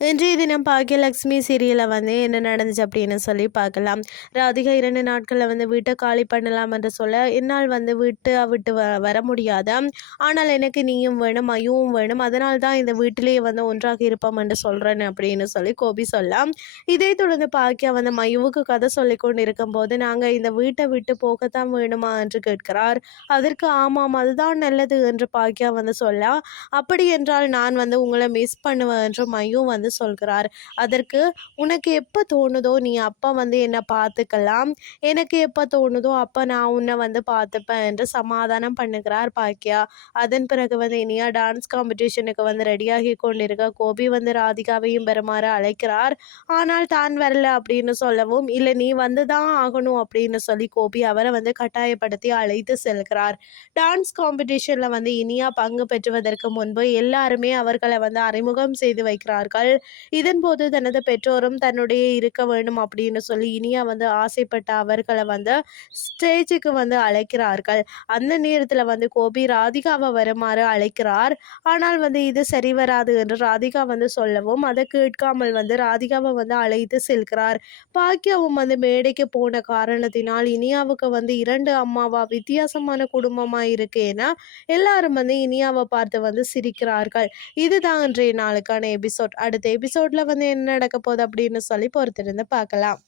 இன்றைய தினம் பாக்கியலட்சுமி சீரியலில் வந்து என்ன நடந்துச்சு அப்படின்னு சொல்லி பார்க்கலாம். ராதிகா இரண்டு நாட்களில் வந்து வீட்டை காலி பண்ணலாம் என்று சொல்ல என்னால் வந்து வீட்டை விட்டு வ வர முடியாத? ஆனால் எனக்கு நீயும் வேணும் ஐயும் வேணும். அதனால் தான் இந்த வீட்டிலேயே வந்து ஒன்றாக இருப்போம் என்று சொல்கிறேன் அப்படின்னு சொல்லி கோபி சொல்லலாம். இதை தொடர்ந்து பாக்கியா வந்து மயுவுக்கு கதை சொல்லி கொண்டு இருக்கும்போது நாங்கள் இந்த வீட்டை விட்டு போகத்தான் வேணுமா? என்று கேட்கிறார். அதற்கு ஆமாம் அதுதான் நல்லது என்று பாக்கியா வந்து சொல்ல. அப்படி என்றால் நான் வந்து உங்களை மிஸ் பண்ணுவேன் என்று மயும் வந்து சொல்கிறார். அதற்கு உனக்கு எப்போ தோணுதோ நீ அப்போ வந்து என்னை பார்த்துக்கலாம். எனக்கு எப்போ தோணுதோ அப்போ நான் உன்னை வந்து பார்த்துப்பேன் என்று சமாதானம் பண்ணுகிறார் பாக்கியா அதன் பிறகு வந்து இனியா டான்ஸ் காம்படிஷனுக்கு வந்து ரெடியாகி கொண்டிருக்க கோபி வந்து ராதிகாவையும் பெறுமாறு அழைக்கிறார். ஆனால் தான் வரல அப்படின்னு சொல்லவும் இல்லை நீ வந்து தான் ஆகணும் அப்படின்னு சொல்லி கோபி அவரை வந்து கட்டாயப்படுத்தி அழைத்து செல்கிறார். டான்ஸ் காம்படிஷனில் வந்து இனியா பங்கு பெற்றுவதற்கு முன்பு எல்லாருமே அவர்களை வந்து அறிமுகம் செய்து வைக்கிறார்கள். இதன்போது தனது பெற்றோரும் தன்னுடைய இருக்க வேண்டும் அப்படின்னு சொல்லி இனியா வந்து ஆசைப்பட்ட அவர்களை வந்து ஸ்டேஜுக்கு வந்து அழைக்கிறார்கள். அந்த நேரத்தில் வந்து கோபி ராதிகாவை வருமாறு அழைக்கிறார். ஆனால் வந்து இது சரி வராது என்று ராதிகா வந்து சொல்லவும் அதை கேட்காமல் வந்து ராதிகாவை வந்து அழைத்து செல்கிறார். பாக்கியாவும் வந்து மேடைக்கு போன காரணத்தினால் இனியாவுக்கு வந்து இரண்டு அம்மாவா வித்தியாசமான குடும்பமா இருக்கு ஏன்னா எல்லாரும் வந்து இனியாவை பார்த்து வந்து சிரிக்கிறார்கள். இதுதான் இன்றைய நாளுக்கான எபிசோட் அடுத்த எபிசோட்ல வந்து என்ன நடக்க போகுது அப்படின்னு சொல்லி பொறுத்திருந்து பார்க்கலாம்.